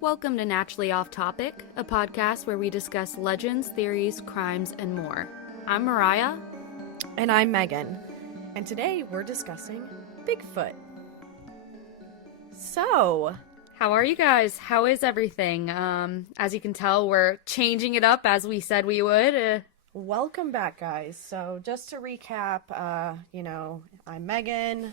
Welcome to Naturally Off Topic, a podcast where we discuss legends, theories, crimes, and more. I'm Mariah. And I'm Megan. And today we're discussing Bigfoot. So, how are you guys? How is everything? As you can tell, we're changing it up as we said we would. Welcome back, guys. So, just to recap, I'm Megan.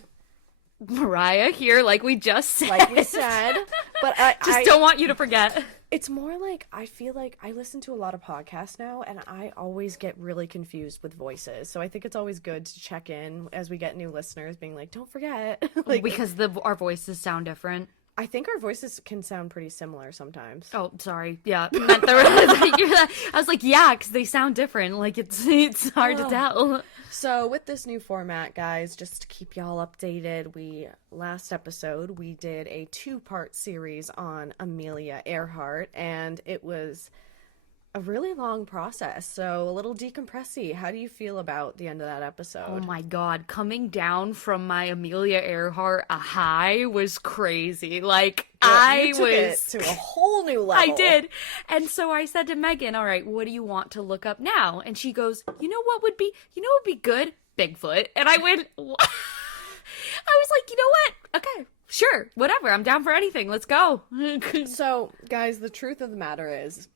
Mariah here, like we just said. But I don't want you to forget. It's more like, I feel like I listen to a lot of podcasts now, and I always get really confused with voices. So I think it's always good to check in as we get new listeners, being like, don't forget. Because our voices sound different. I think our voices can sound pretty similar sometimes. Oh, sorry. Yeah. I was like, yeah, because they sound different. Like, it's hard to tell. So with this new format, guys, just to keep y'all updated, last episode we did a 2-part series on Amelia Earhart, and it was a really long process, so a little decompressy. How do you feel about the end of that episode? Oh my god, coming down from my Amelia Earhart a high was crazy. Like, you took it to a whole new level. I did. And so I said to Megan, all right, what do you want to look up now? And she goes, you know what would be good? Bigfoot. And I went, what? I was like, you know what? Okay, sure, whatever. I'm down for anything. Let's go. So, guys, the truth of the matter is,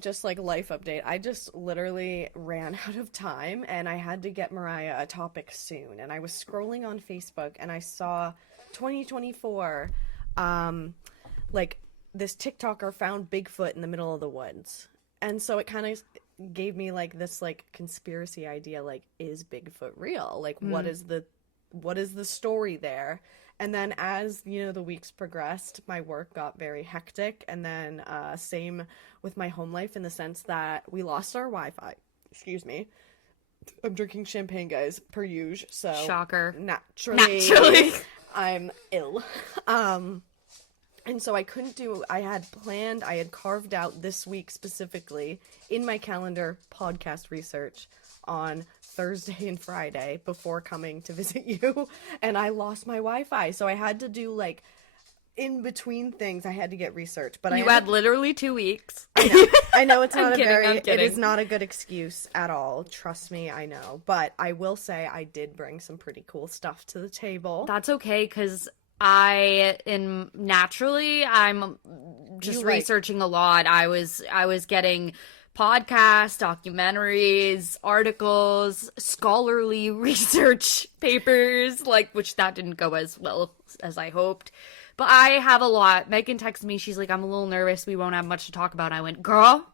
just like life update, I just literally ran out of time and I had to get Mariah a topic soon, and I was scrolling on Facebook and I saw 2024 like this TikToker found Bigfoot in the middle of the woods, and so it kind of gave me like this like conspiracy idea, like, is Bigfoot real? Like, what is the story there? And then as, the weeks progressed, my work got very hectic. And then same with my home life, in the sense that we lost our Wi-Fi. Excuse me. I'm drinking champagne, guys, per usual. So shocker. Naturally. I'm ill. And so I had carved out this week specifically in my calendar podcast research on Thursday and Friday before coming to visit you, and I lost my Wi-Fi, so I had to do like in between things. I had to get research, but you had literally 2 weeks. I know it's not I'm kidding. It is not a good excuse at all. Trust me, I know. But I will say I did bring some pretty cool stuff to the table. That's okay, because I'm just researching a lot. I was getting podcasts, documentaries, articles, scholarly research papers, which that didn't go as well as I hoped. But I have a lot. Megan texted me. She's like, I'm a little nervous. We won't have much to talk about. I went, girl,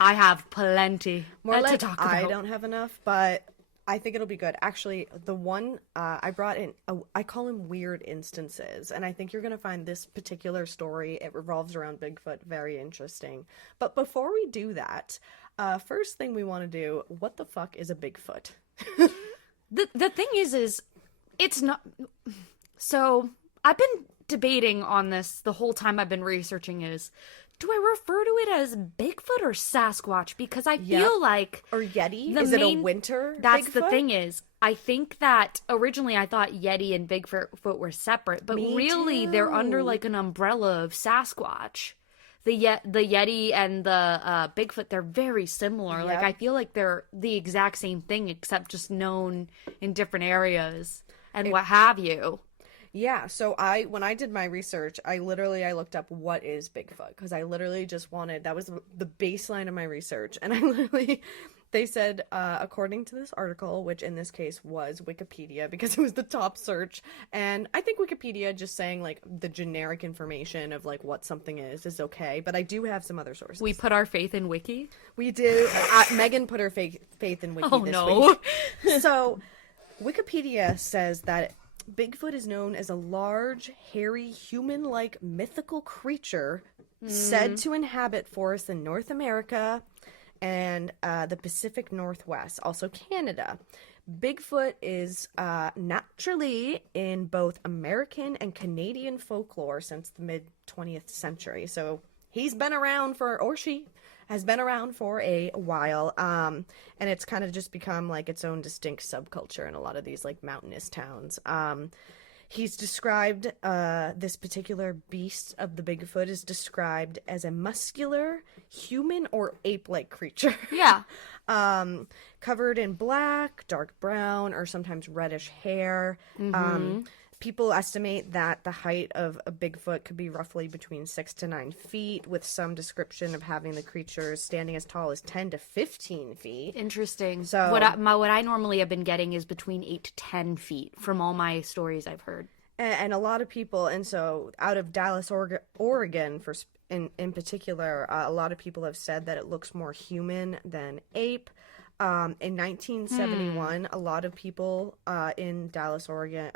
I have plenty to talk about. I don't have enough, but I think it'll be good. Actually, the one I brought in, I call them weird instances, and I think you're going to find this particular story, it revolves around Bigfoot, very interesting. But before we do that, first thing we want to do, what the fuck is a Bigfoot? The thing is it's not... So, I've been debating on this the whole time I've been researching is, do I refer to it as Bigfoot or Sasquatch? Because I feel like... Or Yeti? Is it a winter That's Bigfoot? The thing is, I think that originally I thought Yeti and Bigfoot were separate, but really they're under like an umbrella of Sasquatch. The Yeti and the Bigfoot, they're very similar. Yep. Like, I feel like they're the exact same thing, except just known in different areas and what have you. Yeah, so when I did my research, I looked up what is Bigfoot, because I literally just wanted, that was the baseline of my research, and they said, according to this article, which in this case was Wikipedia, because it was the top search, and I think Wikipedia just saying, like, the generic information of, like, what something is okay, but I do have some other sources. We put our faith in Wiki? We do. Megan put her faith in Wiki this week. So, Wikipedia says that Bigfoot is known as a large, hairy, human-like mythical creature said to inhabit forests in North America and the Pacific Northwest, also Canada. Bigfoot is naturally in both American and Canadian folklore since the mid-20th century. So he's been around she has been around for a while, and it's kind of just become like its own distinct subculture in a lot of these like mountainous towns. He's described, this particular beast of the Bigfoot is described as a muscular, human or ape-like creature. Yeah. Covered in black, dark brown, or sometimes reddish hair. People estimate that the height of a Bigfoot could be roughly between 6 to 9 feet, with some description of having the creatures standing as tall as 10 to 15 feet. Interesting. So what I normally have been getting is between 8 to 10 feet from all my stories I've heard. And a lot of people, and so out of Dallas, Oregon, in particular, a lot of people have said that it looks more human than ape. In 1971, a lot of people in Dallas, Oregon,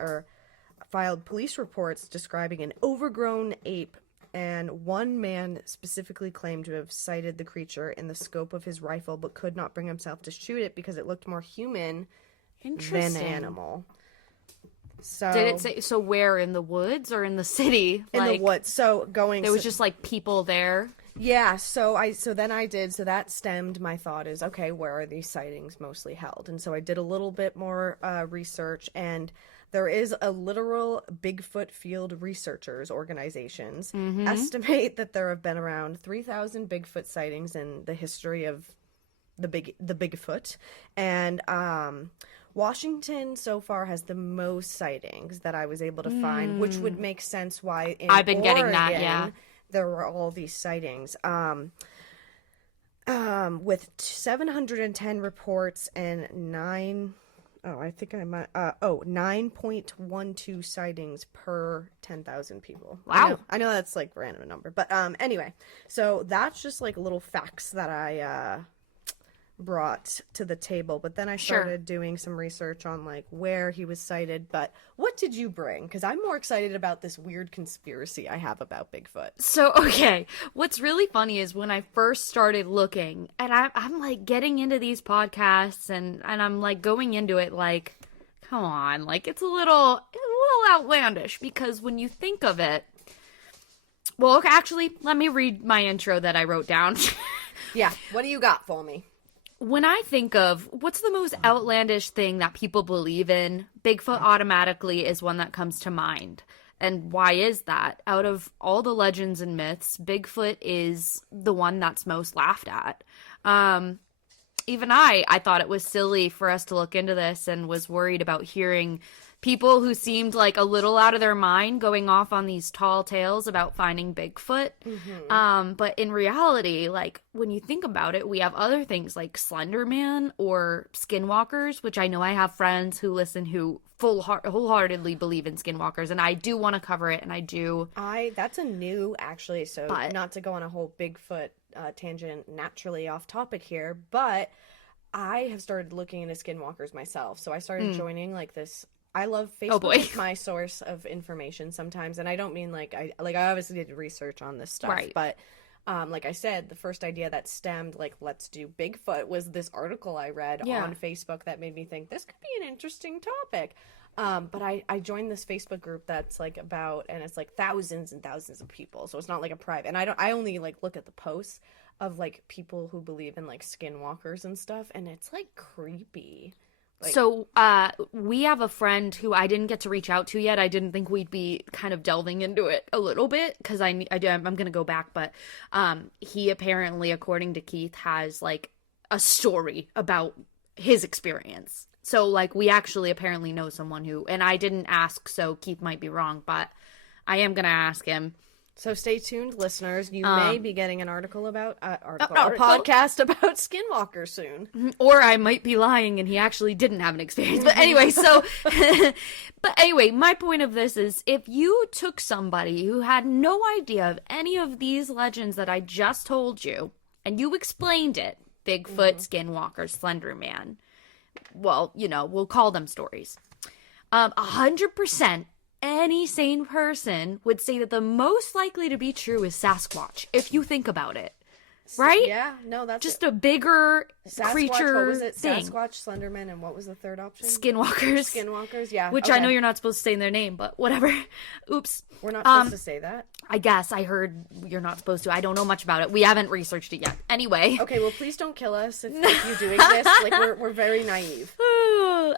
filed police reports describing an overgrown ape, and one man specifically claimed to have sighted the creature in the scope of his rifle, but could not bring himself to shoot it because it looked more human than animal. So did it say so? Where, in the woods or in the city? In the woods. So there was just like people there. Yeah, so that stemmed my thought is, okay, where are these sightings mostly held? And so I did a little bit more research, and there is a literal Bigfoot field researchers organizations estimate that there have been around 3,000 Bigfoot sightings in the history of the Bigfoot, and Washington so far has the most sightings that I was able to find, which would make sense why in I've been Oregon, getting that, yeah. There were all these sightings. With 710 reports and 9.12 sightings per 10,000 people. Wow. I know that's like a random number, but anyway, so that's just like little facts that I brought to the table. But then I started doing some research on like where he was sighted. But what did you bring? Because I'm more excited about this weird conspiracy I have about Bigfoot. So, okay, what's really funny is when I first started looking, and I'm like getting into these podcasts, and I'm like going into it like, come on, like it's a little outlandish, because when you think of it, well, okay, actually, let me read my intro that I wrote down. Yeah, what do you got for me? When I think of what's the most outlandish thing that people believe in, Bigfoot automatically is one that comes to mind. And why is that? Out of all the legends and myths, Bigfoot is the one that's most laughed at. Even I thought it was silly for us to look into this, and was worried about hearing people who seemed like a little out of their mind going off on these tall tales about finding Bigfoot. But in reality, like when you think about it, we have other things like Slender Man or skinwalkers, which I know I have friends who listen who wholeheartedly believe in skinwalkers, and I do want to cover it, and I do. That's a new, actually, so not to go on a whole Bigfoot tangent naturally off topic here, but I have started looking into skinwalkers myself. So I started joining like this. I love Facebook as my source of information sometimes, and I don't mean I obviously did research on this stuff, right. But like I said, the first idea that stemmed like let's do Bigfoot was this article I read on Facebook that made me think this could be an interesting topic. But I joined this Facebook group that's like about, and it's like thousands and thousands of people, so it's not like a private. And I only like look at the posts of like people who believe in like skinwalkers and stuff, and it's like creepy. So, we have a friend who I didn't get to reach out to yet. I didn't think we'd be kind of delving into it a little bit, because I'm going to go back. But he apparently, according to Keith, has like a story about his experience. So, like, we actually apparently know someone who, and I didn't ask, so Keith might be wrong, but I am going to ask him. So stay tuned, listeners. You may be getting an article about a podcast about skinwalkers soon. Or I might be lying and he actually didn't have an experience. But anyway, my point of this is, if you took somebody who had no idea of any of these legends that I just told you, and you explained it, Bigfoot, Skinwalker, Slender Man, well, we'll call them stories. 100%. Any sane person would say that the most likely to be true is Sasquatch, if you think about it. Right? Yeah, no, that's just a bigger creature what was it? thing. Sasquatch, Slenderman, and what was the third option? Skinwalkers. Skinwalkers, yeah. Which I know you're not supposed to say their name, but whatever. Oops. We're not supposed to say that? I guess. I heard you're not supposed to. I don't know much about it. We haven't researched it yet. Anyway. Okay, well, please don't kill us if you do exist. Like, we're very naive.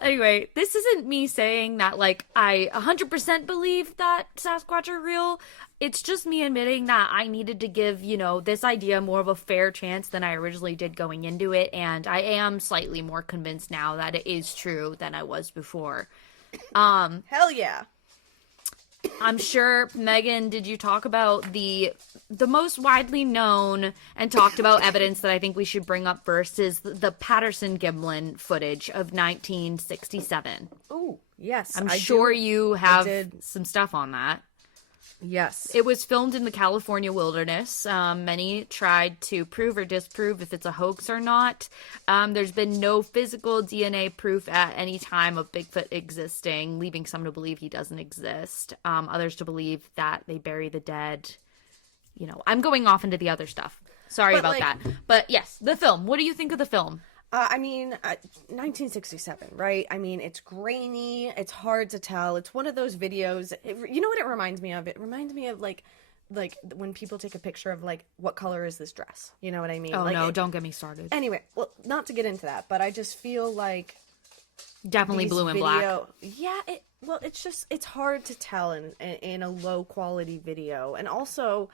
Anyway, this isn't me saying that, like, I 100% believe that Sasquatch are real. It's just me admitting that I needed to give, you know, this idea more of a fair chance than I originally did going into it, and I am slightly more convinced now that it is true than I was before. Hell yeah. I'm sure, Megan, did you talk about the most widely known and talked about evidence that I think we should bring up first is the Patterson-Gimlin footage of 1967. Oh, yes. I'm sure you have some stuff on that. Yes. It was filmed in the California wilderness. Many tried to prove or disprove if it's a hoax or not. There's been no physical DNA proof at any time of Bigfoot existing, leaving some to believe he doesn't exist. Others to believe that they bury the dead. You know, I'm going off into the other stuff. Sorry about that. But yes, the film. What do you think of the film? 1967, right? I mean, it's grainy. It's hard to tell. It's one of those videos. You know what it reminds me of? It reminds me of like when people take a picture of like, what color is this dress? You know what I mean? Oh, no, don't get me started. Anyway, well, not to get into that, but I just feel like definitely blue and black. Yeah, it's hard to tell in a low quality video. And also,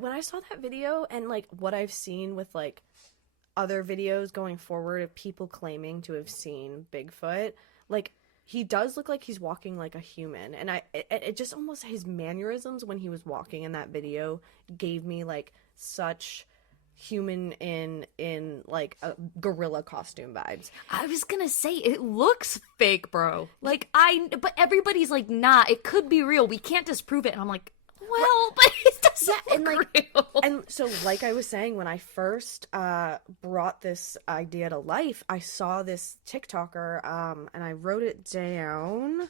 when I saw that video and like what I've seen with like other videos going forward of people claiming to have seen Bigfoot, like he does look like he's walking like a human, and it just almost, his mannerisms when he was walking in that video gave me like such human in like a gorilla costume vibes. I was gonna say, it looks fake, bro. Like, but everybody's like, nah, it could be real, we can't disprove it. And I'm like, well, but it doesn't look real. And so, like I was saying, when I first brought this idea to life, I saw this TikToker, and I wrote it down.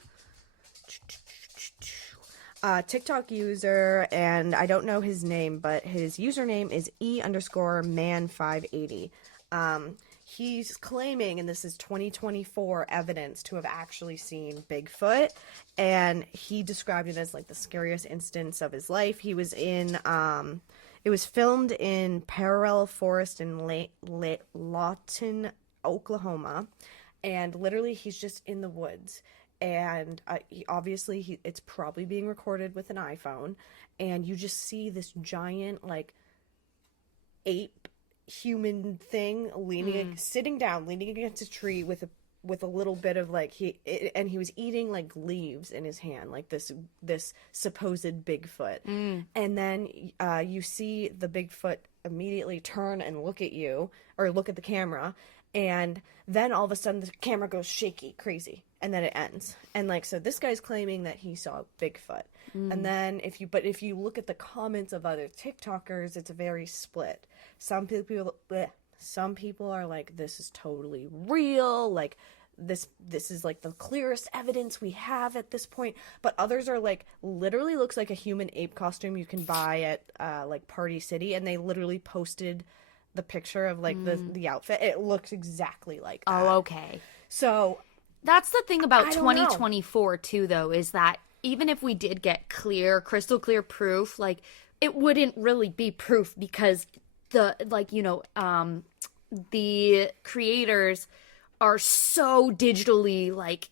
TikTok user, and I don't know his name, but his username is E_man580. He's claiming, and this is 2024 evidence, to have actually seen Bigfoot, and he described it as like the scariest instance of his life. He was in, it was filmed in Parallel Forest in Lawton, Oklahoma, and literally he's just in the woods, and it's probably being recorded with an iPhone, and you just see this giant like ape human thing sitting down, leaning against a tree with a little bit of like he was eating like leaves in his hand, like this supposed Bigfoot. And then you see the Bigfoot immediately turn and look at you, or look at the camera, and then all of a sudden the camera goes shaky, crazy, and then it ends. And like, so this guy's claiming that he saw Bigfoot. And then if you look at the comments of other TikTokers, it's very split. Some people are like, this is totally real, like this is like the clearest evidence we have at this point. But others are like, literally looks like a human ape costume you can buy at like Party City, and they literally posted the picture of like the outfit. It looks exactly like that. Oh, okay. So that's the thing about 2024 too, though, is that even if we did get crystal clear proof, like it wouldn't really be proof, because the creators are so digitally like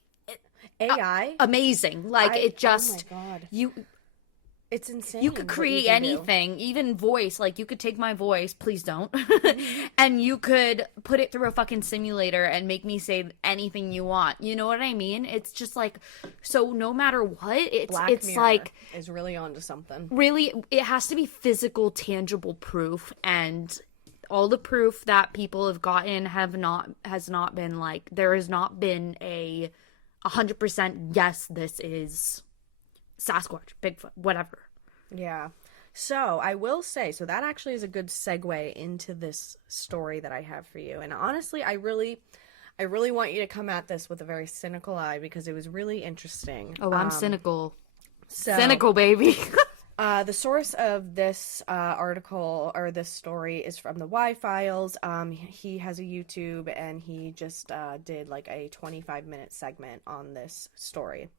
AI amazing. Like it just, oh my God. It's insane. You could create anything, even voice. Like, you could take my voice, please don't, and you could put it through a fucking simulator and make me say anything you want. You know what I mean? It's just like, so no matter what, it's Mirror like is really onto something. Really, it has to be physical, tangible proof, and all the proof that people have gotten has not been like, there has not been a 100% yes, this is Sasquatch, Bigfoot, whatever. Yeah. So I will say, so that actually is a good segue into this story that I have for you. And honestly, I really want you to come at this with a very cynical eye, because it was really interesting. Oh, I'm cynical. Cynical, baby. The source of this article or this story is from the Y Files. He has a YouTube and he just did like a 25-minute segment on this story.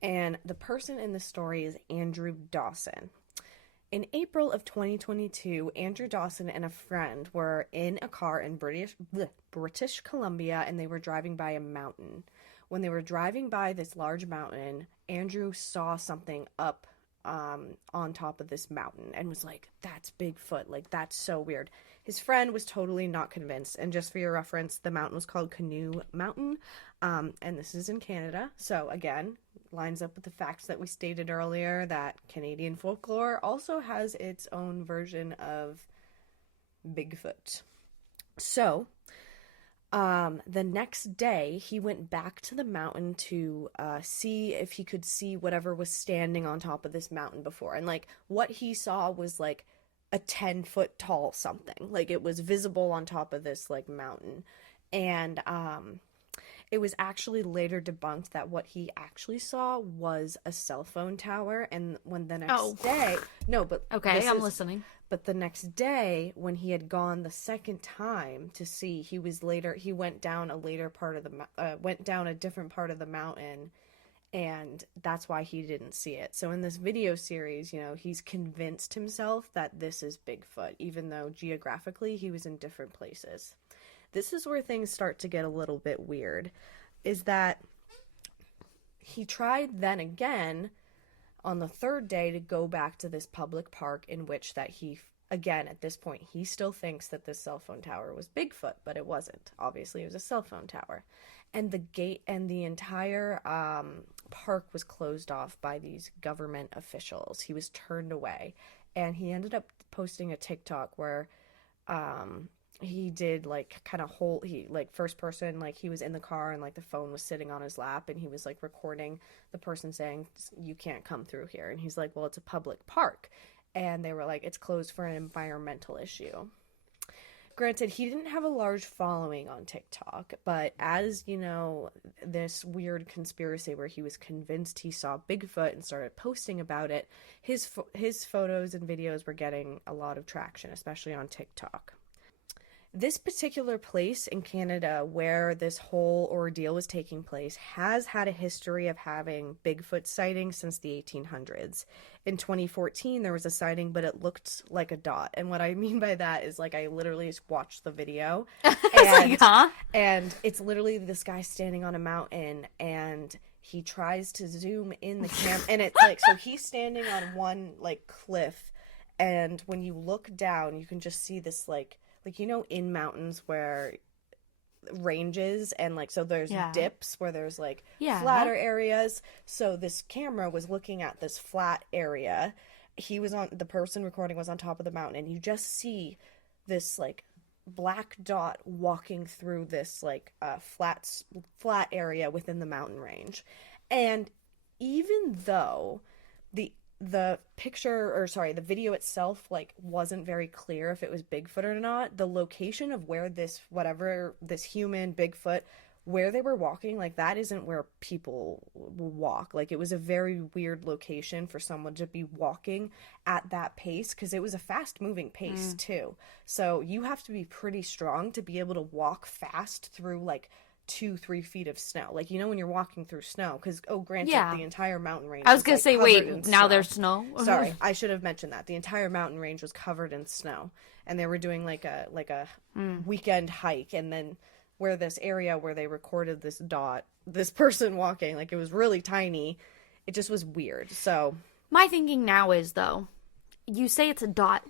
And the person in the story is Andrew Dawson. In April of 2022, Andrew Dawson and a friend were in a car in British Columbia, and they were driving by a mountain. When they were driving by this large mountain, Andrew saw something up on top of this mountain and was like, that's Bigfoot. Like, that's so weird. His friend was totally not convinced. And just for your reference, the mountain was called Canoe Mountain. And this is in Canada. So again, lines up with the facts that we stated earlier that Canadian folklore also has its own version of Bigfoot. So the next day, he went back to the mountain to see if he could see whatever was standing on top of this mountain before. And, like, what he saw was, like, a 10-foot tall something. Like, it was visible on top of this, like, mountain. And it was actually later debunked that what he actually saw was a cell phone tower. And when the next day... No, but... Okay, I'm listening. But the next day, when he had gone the second time to see, he went down went down a different part of the mountain, and that's why he didn't see it. So in this video series, you know, he's convinced himself that this is Bigfoot, even though geographically he was in different places. This is where things start to get a little bit weird, is that he tried then again on the third day to go back to this public park in which that he, again, at this point, he still thinks that this cell phone tower was Bigfoot, but it wasn't. Obviously, it was a cell phone tower. And the gate and the entire park was closed off by these government officials. He was turned away. And he ended up posting a TikTok where he did like kind of first person, like he was in the car and like the phone was sitting on his lap and he was like recording the person saying, you can't come through here. And he's like, well, it's a public park. And they were like, it's closed for an environmental issue. Granted, he didn't have a large following on TikTok, but as, you know, this weird conspiracy where he was convinced he saw Bigfoot and started posting about it, his photos and videos were getting a lot of traction, especially on TikTok. This particular place in Canada where this whole ordeal was taking place has had a history of having Bigfoot sightings since the 1800s. In 2014, there was a sighting, but it looked like a dot. And what I mean by that is, like, I literally just watched the video. And it's literally this guy standing on a mountain, and he tries to zoom in the camera. And it's like, so he's standing on one, like, cliff. And when you look down, you can just see this, like, you know, in mountains where ranges and like, so there's dips where there's like flatter areas. So this camera was looking at this flat area. The person recording was on top of the mountain, and you just see this like black dot walking through this like flat area within the mountain range. And even though the video itself like wasn't very clear if it was Bigfoot or not, the location of where this human Bigfoot, where they were walking, like that isn't where people walk. Like it was a very weird location for someone to be walking at that pace, because it was a fast moving pace too. So you have to be pretty strong to be able to walk fast through like 2-3 feet of snow, like, you know, when you're walking through snow, because granted, the entire mountain range, I was gonna like, say, wait, now there's snow. Sorry, I should have mentioned that the entire mountain range was covered in snow, and they were doing like a weekend hike, and then where this area where they recorded this person walking, like it was really tiny, it just was weird. So my thinking now is, though, you say it's a dot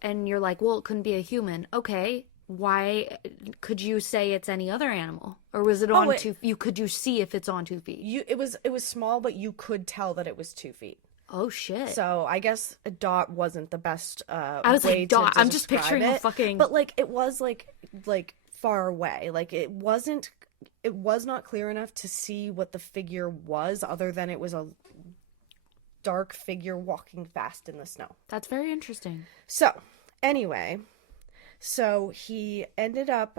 and you're like, well, it couldn't be a human. Okay, why could you say it's any other animal? Or was it on 2 feet? Could you see if it's on 2 feet? It was small, but you could tell that it was 2 feet. Oh shit. So I guess a dot wasn't the best I was way like, dot. to I'm just picturing it. a fucking, but like it was like far away. Like it was not clear enough to see what the figure was, other than it was a dark figure walking fast in the snow. That's very interesting. So anyway, Andrew ended up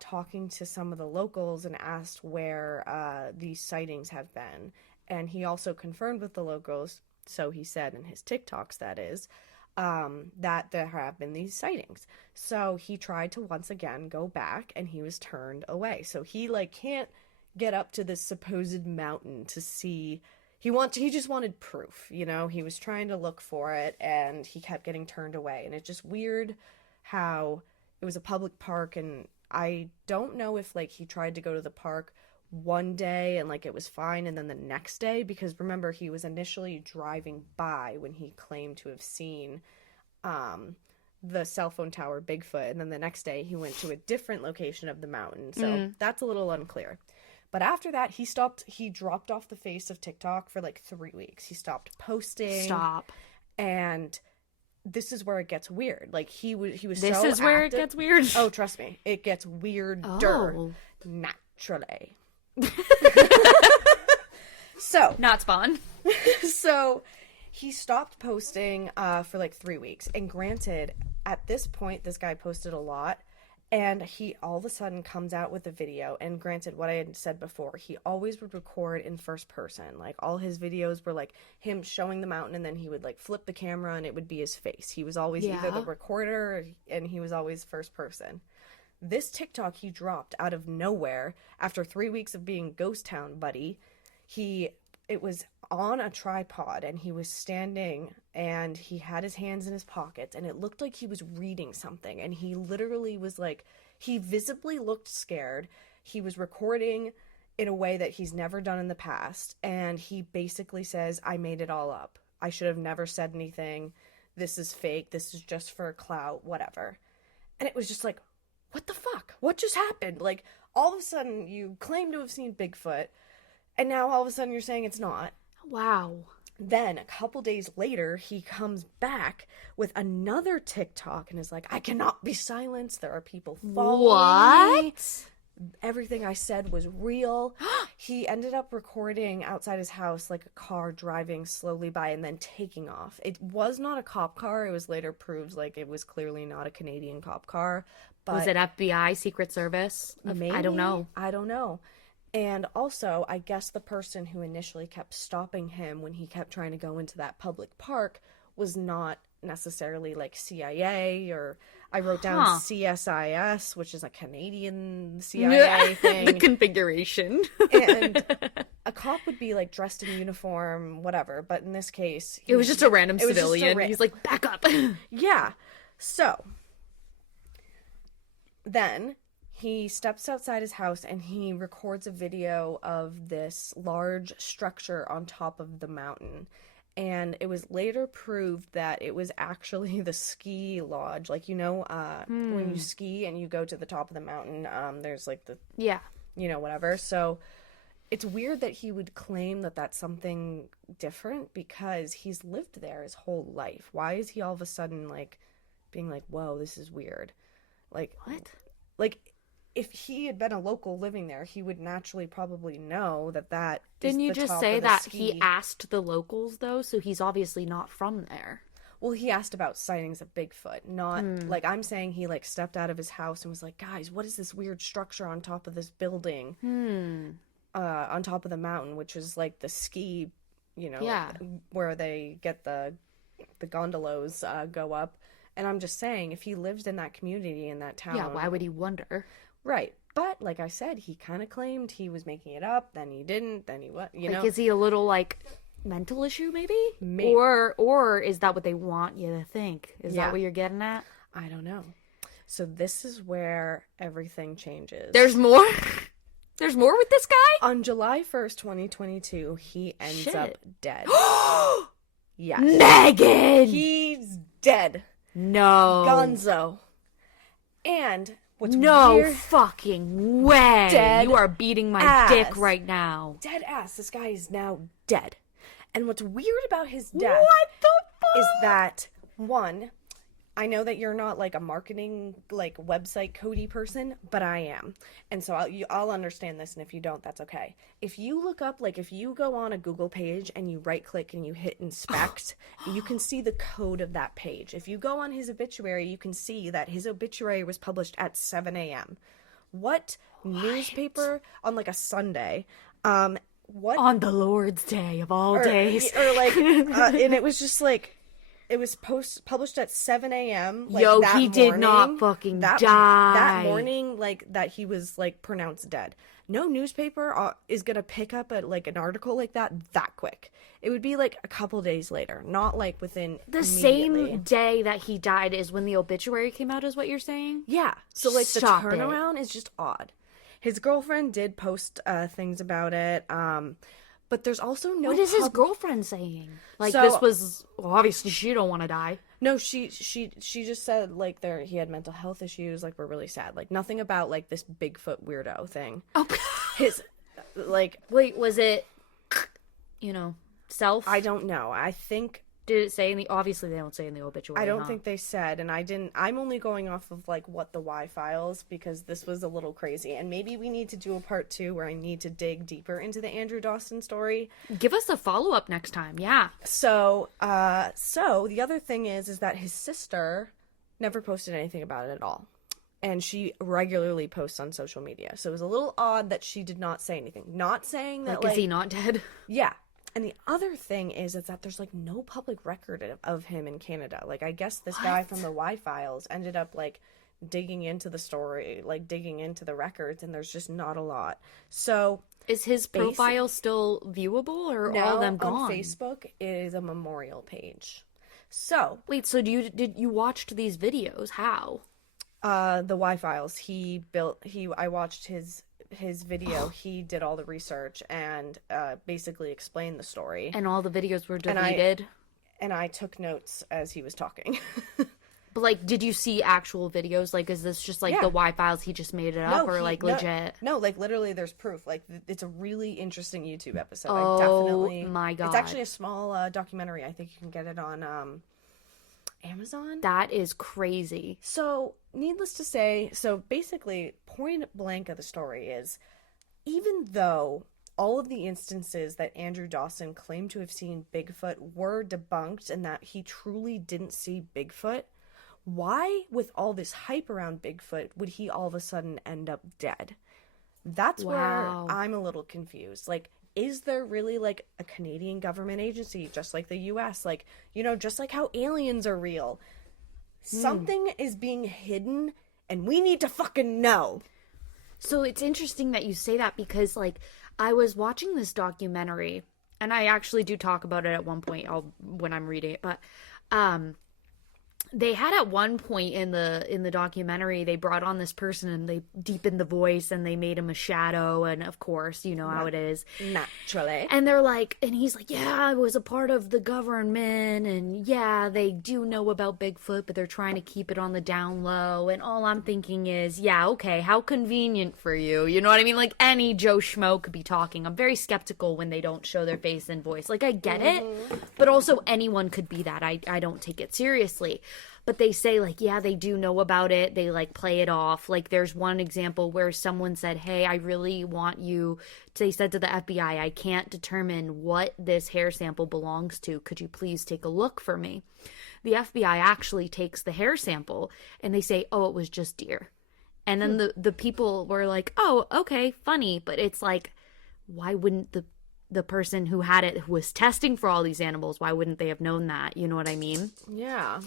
talking to some of the locals and asked where these sightings have been. And he also confirmed with the locals, so he said in his TikToks, that is, that there have been these sightings. So he tried to once again go back, and he was turned away. So he like can't get up to this supposed mountain to see. He just wanted proof, you know. He was trying to look for it, and he kept getting turned away. And it's just weird how it was a public park, and I don't know if like he tried to go to the park one day and like it was fine, and then the next day, because remember, he was initially driving by when he claimed to have seen the cell phone tower Bigfoot, and then the next day he went to a different location of the mountain. So that's a little unclear. But after that, he dropped off the face of TikTok for like 3 weeks. He stopped posting. And this is where it gets weird. Like he was This so is where active. it gets weird. Oh, trust me, it gets weirder naturally. So Not Spawn. so he stopped posting for like 3 weeks. And granted, at this point, this guy posted a lot. And he all of a sudden comes out with a video. And granted, what I had said before, he always would record in first person. Like, all his videos were, like, him showing the mountain, and then he would, like, flip the camera, and it would be his face. He was always either the recorder, and he was always first person. This TikTok he dropped out of nowhere after 3 weeks of being Ghost Town Buddy. It was on a tripod, and he was standing, and he had his hands in his pockets, and it looked like he was reading something, and he literally was like, he visibly looked scared. He was recording in a way that he's never done in the past, and he basically says, I made it all up. I should have never said anything. This is fake. This is just for clout, whatever. And it was just like, what the fuck? What just happened? Like, all of a sudden, you claim to have seen Bigfoot, and now all of a sudden you're saying it's not. Wow. Then, a couple days later, he comes back with another TikTok and is like, I cannot be silenced. There are people following me. Everything I said was real. He ended up recording outside his house, like a car driving slowly by and then taking off. It was not a cop car. It was later proved like it was clearly not a Canadian cop car. But was it FBI, Secret Service? Maybe, I don't know. I don't know. And also, I guess the person who initially kept stopping him when he kept trying to go into that public park was not necessarily like CIA, or I wrote down CSIS, which is a Canadian CIA thing. The configuration. And a cop would be like dressed in uniform, whatever. But in this case, it was just a random civilian. He's like, back up. Yeah. So then he steps outside his house and he records a video of this large structure on top of the mountain. And it was later proved that it was actually the ski lodge. Like, you know, when you ski and you go to the top of the mountain, there's like the, you know, whatever. So it's weird that he would claim that that's something different because he's lived there his whole life. Why is he all of a sudden like being like, whoa, this is weird? Like, what? Like, if he had been a local living there, he would naturally probably know that Didn't you the just top say of the that ski. he asked the locals, though? So he's obviously not from there. Well, he asked about sightings of Bigfoot, not like I'm saying he like stepped out of his house and was like, guys, what is this weird structure on top of this building? On top of the mountain, which is like the ski, you know, where they get the gondolas go up. And I'm just saying, if he lived in that community, in that town... Yeah, why would he wonder? Right. But, like I said, he kind of claimed he was making it up, then he didn't, then he what, you know? Is he a little, like, mental issue, maybe? Maybe. Or is that what they want you to think? Is that what you're getting at? I don't know. So this is where everything changes. There's more? There's more with this guy? On July 1st, 2022, he ends up dead. Yes. Megan! He's dead. No. Gonzo. And what's no weird, fucking way. Dead you are beating my ass. dick right now. Dead ass. This guy is now dead. And what's weird about his death what the fuck? is that, one, I know that you're not like a marketing like website Cody person, but I am. And so I'll understand this, and if you don't, that's okay. If you look up, like if you go on a Google page and you right click and you hit inspect, you can see the code of that page. If you go on his obituary, you can see that his obituary was published at 7 a.m. What newspaper on like a Sunday what? On the Lord's day of all days. Or like, and it was just like, it was published at 7 a.m. Like, Yo, that he did morning, not fucking that morning, like, that he was, like, pronounced dead. No newspaper is gonna pick up an article like that quick. It would be, like, a couple days later, not, like, within The immediately. same day that he died is when the obituary came out, is what you're saying? Yeah, so, like, Stop the turnaround is just odd. His girlfriend did post things about it, but there's also no... What is his girlfriend saying? Like, So- this was... Well, obviously, she don't want to die. No, she just said, like, he had mental health issues, like, we're really sad. Like, nothing about, like, this Bigfoot weirdo thing. Oh, His, like... wait, was it, self? I don't know. I think... Did it say in the... Obviously, they don't say in the obituary, I don't think they said, and I'm only going off of, like, what the Y files, because this was a little crazy, and maybe we need to do a part 2 where I need to dig deeper into the Andrew Dawson story. Give us a follow-up next time, yeah. So the other thing is that his sister never posted anything about it at all. And she regularly posts on social media. So it was a little odd that she did not say anything. Not saying that, Like, is he not dead? Yeah. And the other thing is that there's, like, no public record of him in Canada. Like, I guess this guy from the Y files ended up, like, digging into the story, like, digging into the records, and there's just not a lot. So... Is his profile still viewable, or all of them gone? On Facebook is a memorial page. So... Wait, so did you watched these videos? How? The Y files. I watched his video. He did all the research and basically explained the story. And all the videos were deleted? And I took notes as he was talking. But, like, did you see actual videos? Like, is this just, like, the Y files, he just made it up, or, like, legit? No, like, literally there's proof. Like, it's a really interesting YouTube episode. Oh, I definitely... my God. It's actually a small documentary. I think you can get it on Amazon. That is crazy. So, needless to say, basically, point blank of the story is, even though all of the instances that Andrew Dawson claimed to have seen Bigfoot were debunked and that he truly didn't see Bigfoot, why, with all this hype around Bigfoot, would he all of a sudden end up dead? That's where I'm a little confused. Like, is there really, like, a Canadian government agency, just like the U.S., like, just like how aliens are real? Something is being hidden, and we need to fucking know. So it's interesting that you say that, because, like, I was watching this documentary, and I actually do talk about it at one point when I'm reading it, but they had at one point in the documentary, they brought on this person and they deepened the voice and they made him a shadow, and of course, you know how it is. Naturally. And they're like, and he's like, yeah, I was a part of the government, and yeah, they do know about Bigfoot, but they're trying to keep it on the down low. And all I'm thinking is, yeah, okay, how convenient for you. You know what I mean? Like, any Joe Schmo could be talking. I'm very skeptical when they don't show their face and voice. Like, I get it, but also anyone could be that. I don't take it seriously. But they say, like, yeah, they do know about it. They, like, play it off. Like, there's one example where someone said, hey, I really want you... They said to the FBI, I can't determine what this hair sample belongs to. Could you please take a look for me? The FBI actually takes the hair sample, and they say, oh, it was just deer. And then the people were like, oh, okay, funny. But it's like, why wouldn't the person who had it, who was testing for all these animals, why wouldn't they have known that? You know what I mean? Yeah.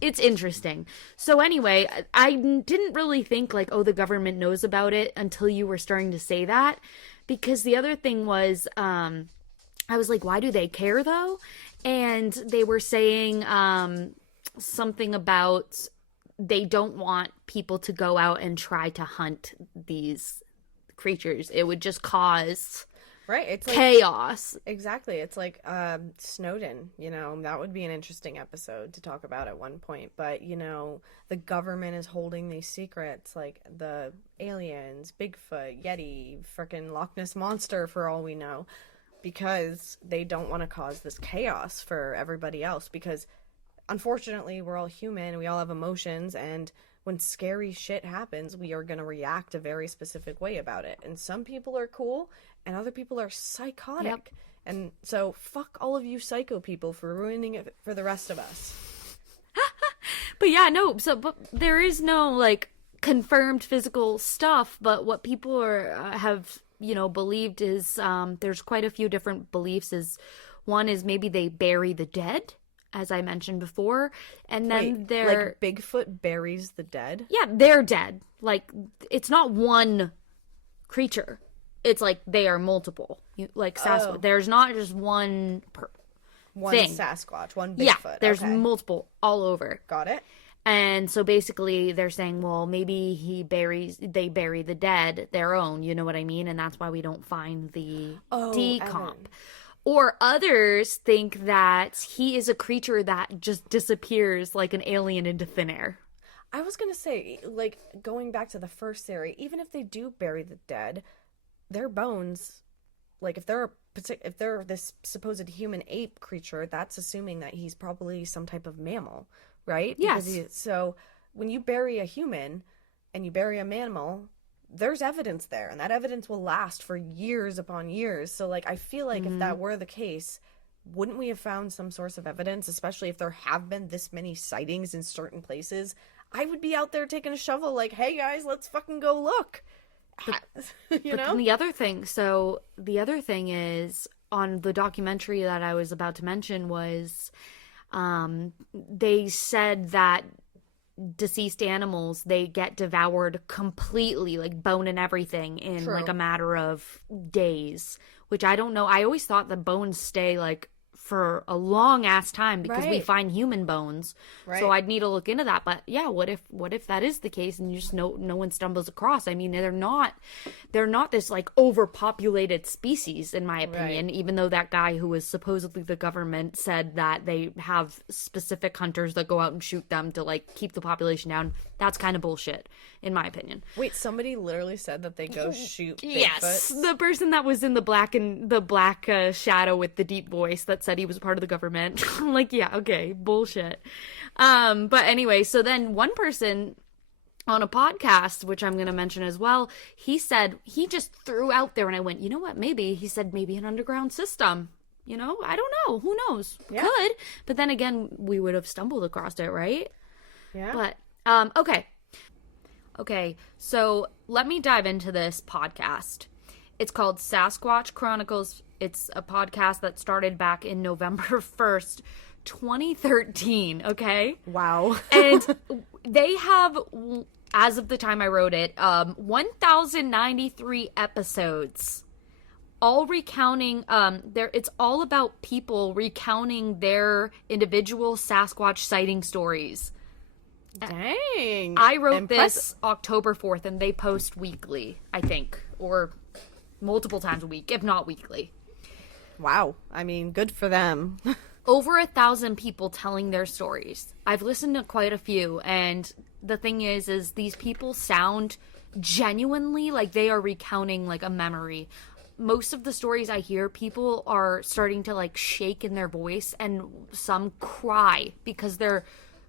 It's interesting. So anyway, I didn't really think, like, oh, the government knows about it until you were starting to say that. Because the other thing was, I was like, why do they care, though? And they were saying something about they don't want people to go out and try to hunt these creatures. It would just cause... Right, it's like chaos. Exactly. It's like Snowden, that would be an interesting episode to talk about at one point. But, the government is holding these secrets, like the aliens, Bigfoot, Yeti, frickin' Loch Ness Monster, for all we know, because they don't want to cause this chaos for everybody else. Because, unfortunately, we're all human, we all have emotions, and when scary shit happens, we are going to react a very specific way about it. And some people are cool, and other people are psychotic. Yep. And so, fuck all of you psycho people for ruining it for the rest of us. But yeah, no, but there is no, like, confirmed physical stuff, but what people have believed is, there's quite a few different beliefs. Is one is maybe they bury the dead, as I mentioned before, and then Wait, they're like Bigfoot buries the dead? yeah, they're dead. Like, it's not one creature. It's like they are multiple. Like Sasquatch. Oh. There's not just one One thing. Sasquatch, one Yeah, Bigfoot. there's Okay. multiple all over. Got it? And so basically they're saying, well, maybe they bury the dead, their own, you know what I mean? And that's why we don't find the decomp. Evan. Or others think that he is a creature that just disappears like an alien into thin air. I was gonna say, like, going back to the first theory, even if they do bury the dead, their bones, like, if they're this supposed human ape creature, that's assuming that he's probably some type of mammal, right? Yes. So when you bury a human and you bury a mammal, there's evidence there, and that evidence will last for years upon years. So, like, I feel like if that were the case, wouldn't we have found some source of evidence, especially if there have been this many sightings in certain places? I would be out there taking a shovel like, hey, guys, let's fucking go look. You know? Then the other thing is, on the documentary that I was about to mention was, they said that deceased animals, they get devoured completely, like bone and everything, in True. like a matter of days, which I don't know. I always thought the bones stay like for a long ass time because we Right. find human bones. Right. So I'd need to look into that. But yeah, what if that is the case and you just no one stumbles across? I mean, they're not this like overpopulated species, in my opinion, even though that guy who was supposedly the government said that they have specific hunters that go out and shoot them to like keep the population down. That's kind of bullshit, in my opinion. Wait, somebody literally said that they go shoot Bigfoot? Yes, the person that was in the black shadow with the deep voice that said he was part of the government. I'm like, yeah, okay, bullshit. But anyway, so then one person on a podcast, which I'm going to mention as well, he said, he just threw out there, and I went, you know what, maybe, he said maybe an underground system. You know, I don't know. Who knows? Yeah. Could. But then again, we would have stumbled across it, right? Yeah. But, okay, so let me dive into this podcast. It's called Sasquatch Chronicles. It's a podcast that started back in November 1st, 2013, okay? Wow. And they have, as of the time I wrote it, 1,093 episodes, all recounting, it's all about people recounting their individual Sasquatch sighting stories. Dang. I wrote Impressive. this October 4th, and they post weekly, I think, or multiple times a week, if not weekly. Wow. I mean, good for them. Over 1,000 people telling their stories. I've listened to quite a few, and the thing is these people sound genuinely like they are recounting like a memory. Most of the stories I hear, people are starting to like shake in their voice, and some cry because they're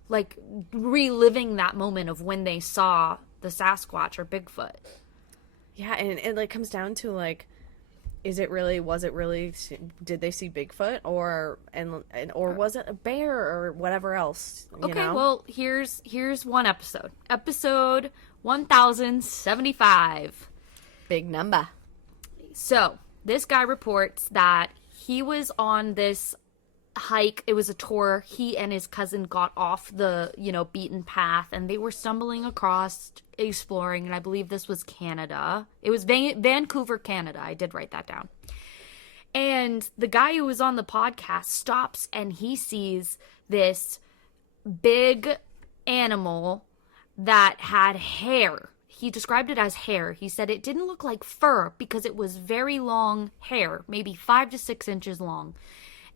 like reliving that moment of when they saw the Sasquatch or Bigfoot. Yeah, and it like comes down to like, was it really, did they see Bigfoot or was it a bear or whatever else? You Okay, know? well, here's one episode. Episode 1075. Big number. So, this guy reports that he was on this hike. It was a tour. He and his cousin got off the, beaten path, and they were stumbling across, exploring, and I believe this was Canada. It was Vancouver, Canada. I did write that down. And the guy who was on the podcast stops, and he sees this big animal that had hair. He described it as hair. He said it didn't look like fur because it was very long hair, maybe 5 to 6 inches long.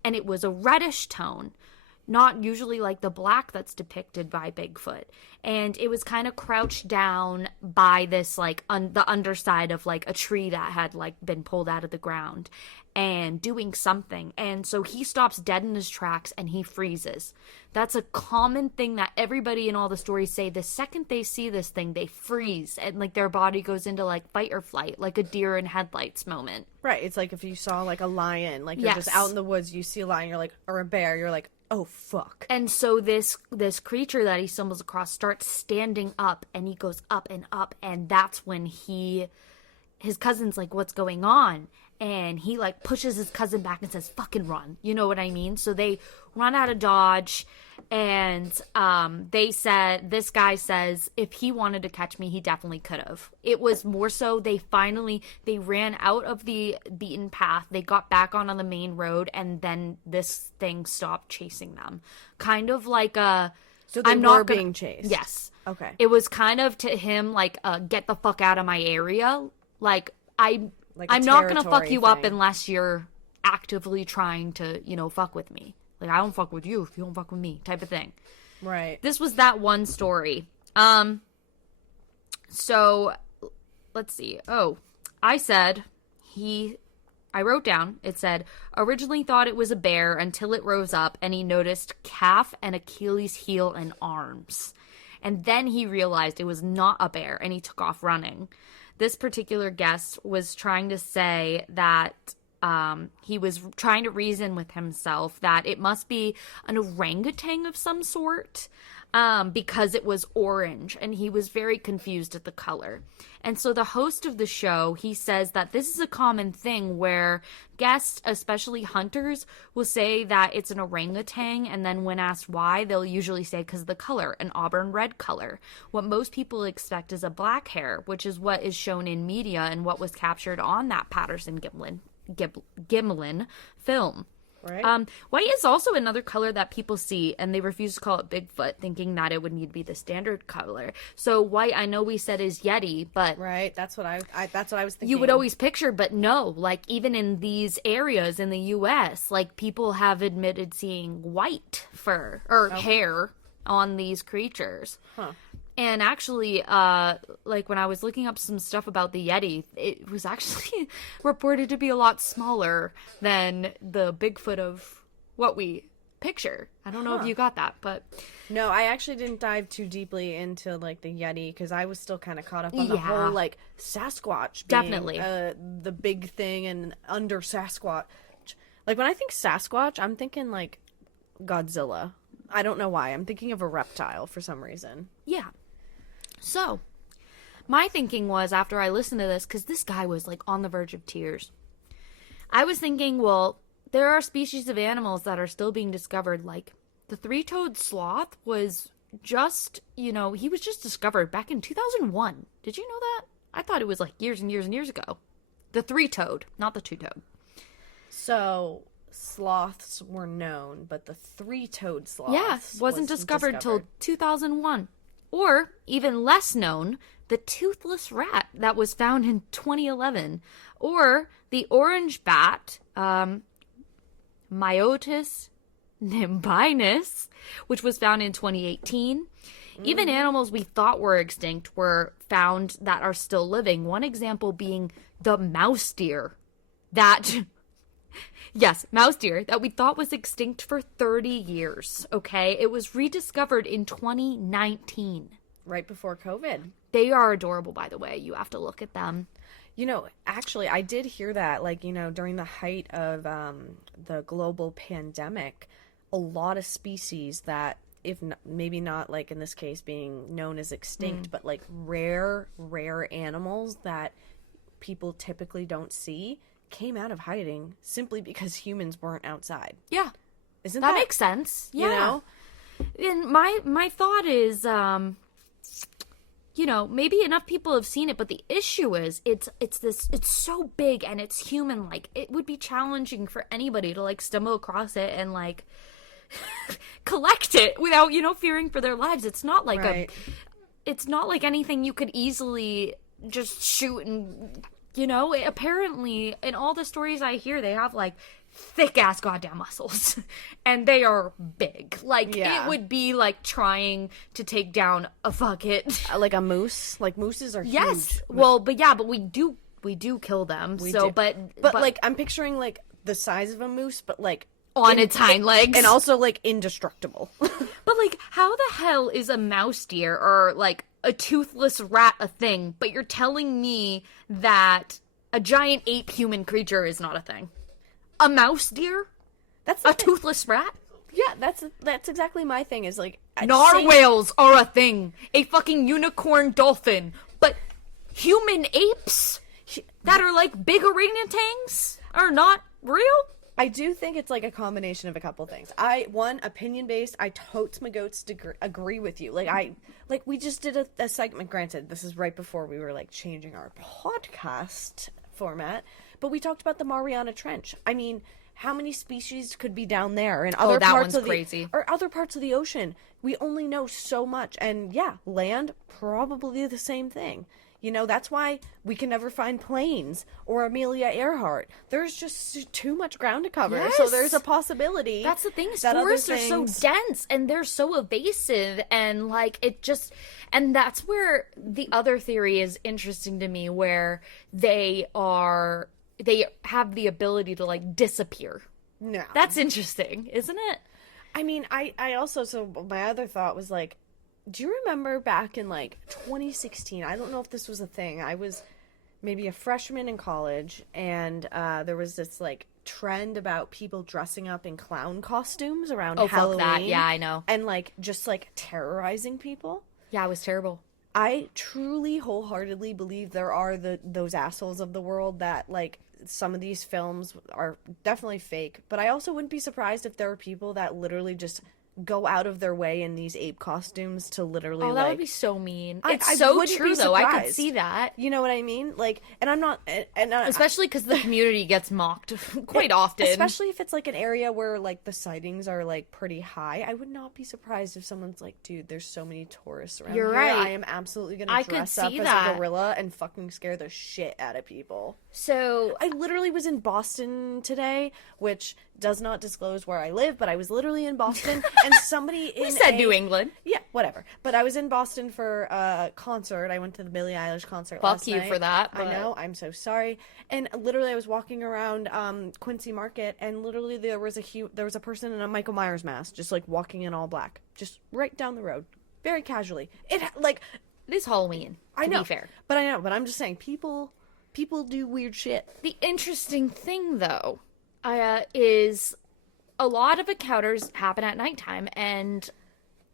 And it was a reddish tone, not usually like the black that's depicted by Bigfoot. And it was kind of crouched down by this, like, the underside of, like, a tree that had, like, been pulled out of the ground and doing something. And so he stops dead in his tracks and he freezes. That's a common thing that everybody in all the stories say. The second they see this thing, they freeze and, like, their body goes into, like, fight or flight, like a deer in headlights moment. Right. It's like if you saw like a lion, like you're just Yes. out in the woods, you see a lion, you're like, or a bear, you're like, oh fuck. And so this creature that he stumbles across starts standing up, and he goes up, and that's when he his cousin's like, what's going on? And he like pushes his cousin back and says, fucking run. You know what I mean? So they run out of Dodge, and this guy says if he wanted to catch me, he definitely could have. It was more so they ran out of the beaten path. They got back on the main road, and then this thing stopped chasing them. Kind of like a... So they were being chased? Yes. Okay. It was kind of to him like, get the fuck out of my area. Like, I'm not going to fuck you up unless you're actively trying to, fuck with me. Like, I don't fuck with you if you don't fuck with me, type of thing. Right. This was that one story. So, let's see. Oh, I wrote down, it said, originally thought it was a bear until it rose up and he noticed calf and Achilles heel and arms. And then he realized it was not a bear and he took off running. This particular guest was trying to say that he was trying to reason with himself that it must be an orangutan of some sort because it was orange, and he was very confused at the color. And so the host of the show, he says that this is a common thing where guests, especially hunters, will say that it's an orangutan, and then when asked why, they'll usually say because of the color, an auburn red color. What most people expect is a black hair, which is what is shown in media and what was captured on that Patterson-Gimlin film. Right. White is also another color that people see, and they refuse to call it Bigfoot, thinking that it would need to be the standard color. So white, I know we said is Yeti, but right, that's what I was thinking. You would always picture, but no, like even in these areas in the U.S., like people have admitted seeing white fur or hair on these creatures. Huh. And actually, like when I was looking up some stuff about the Yeti, it was actually reported to be a lot smaller than the Bigfoot of what we picture. I don't know if you got that, but... No, I actually didn't dive too deeply into, like, the Yeti, because I was still kind of caught up on the whole, like, Sasquatch being definitely the big thing, and under Sasquatch. Like, when I think Sasquatch, I'm thinking, like, Godzilla. I don't know why. I'm thinking of a reptile for some reason. Yeah. So, my thinking was, after I listened to this, because this guy was, like, on the verge of tears, I was thinking, well, there are species of animals that are still being discovered, like, the three-toed sloth was just, he was just discovered back in 2001. Did you know that? I thought it was, like, years and years and years ago. The three-toed, not the two-toed. So, sloths were known, but the three-toed sloth wasn't discovered till 2001. Or, even less known, the toothless rat that was found in 2011. Or, the orange bat, Myotis nimbinus, which was found in 2018. Even animals we thought were extinct were found that are still living. One example being the mouse deer that... Yes, mouse deer that we thought was extinct for 30 years, okay? It was rediscovered in 2019. Right before COVID. They are adorable, by the way. You have to look at them. Actually, I did hear that, like, during the height of the global pandemic, a lot of species that, maybe not, like, in this case, being known as extinct, but, like, rare animals that people typically don't see came out of hiding simply because humans weren't outside. Yeah. Isn't that makes sense. Yeah. And my thought is, maybe enough people have seen it, but the issue is it's so big and it's human. Like, it would be challenging for anybody to, like, stumble across it and, like, collect it without, fearing for their lives. It's not like it's not like anything you could easily just shoot and... apparently, in all the stories I hear, they have, like, thick-ass goddamn muscles. And they are big. Like, it would be, like, trying to take down a fucking... like a moose? Like, mooses are huge. Yes. Well, but we do kill them. But, like, I'm picturing, like, the size of a moose, but, like... on its hind legs. And also, like, indestructible. But, like, how the hell is a mouse deer or, like, a toothless rat a thing, but you're telling me that a giant ape human creature is not a thing? A mouse deer? That's a toothless rat? Yeah, that's exactly my thing, is like... Narwhals are a thing. A fucking unicorn dolphin. But human apes? that are like big orangutans are not real? I do think it's like a combination of a couple things. One, opinion based, I totes my goats agree with you. Like we just did a segment, granted, this is right before we were like changing our podcast format, but we talked about the Mariana Trench. I mean, how many species could be down there and other parts of crazy. Or other parts of the ocean? We only know so much. And yeah, land, probably the same thing. You know, that's why we can never find planes or Amelia Earhart. There's just too much ground to cover. Yes. So there's a possibility. That's the thing. That Forests are so dense and they're so evasive, and like it just, and that's where the other theory is interesting to me, where they have the ability to like disappear. No. That's interesting, isn't it? I mean, I also, so my other thought was like, do you remember back in like 2016? I don't know if this was a thing. I was maybe a freshman in college, and there was this like trend about people dressing up in clown costumes around Halloween. Fuck that. Yeah, I know. And like just like terrorizing people. Yeah, it was terrible. I truly, wholeheartedly believe there are those assholes of the world that like some of these films are definitely fake. But I also wouldn't be surprised if there are people that literally just go out of their way in these ape costumes to literally that would be so mean. I It's so wouldn't true be though. I could surprised. see that. You know what I mean? Like, and I'm not, and Especially because the community gets mocked quite often. especially if it's like an area where like the sightings are like pretty high. I would not be surprised if someone's like, dude, there's so many tourists around You're here. right. I am absolutely gonna I could dress up see as that. a gorilla and fucking scare the shit out of people. So I literally was in Boston today, which does not disclose where I live, but I was literally in Boston, and somebody in we said New England. Yeah, whatever. But I was in Boston for a concert. I went to the Billie Eilish concert last night. Fuck you for that. I know. I'm so sorry. And literally, I was walking around Quincy Market, and literally there was a person in a Michael Myers mask, just like walking in all black, just right down the road, very casually. It is Halloween. I know. To be fair, but I'm just saying, people do weird shit. The interesting thing, though, is a lot of encounters happen at nighttime, and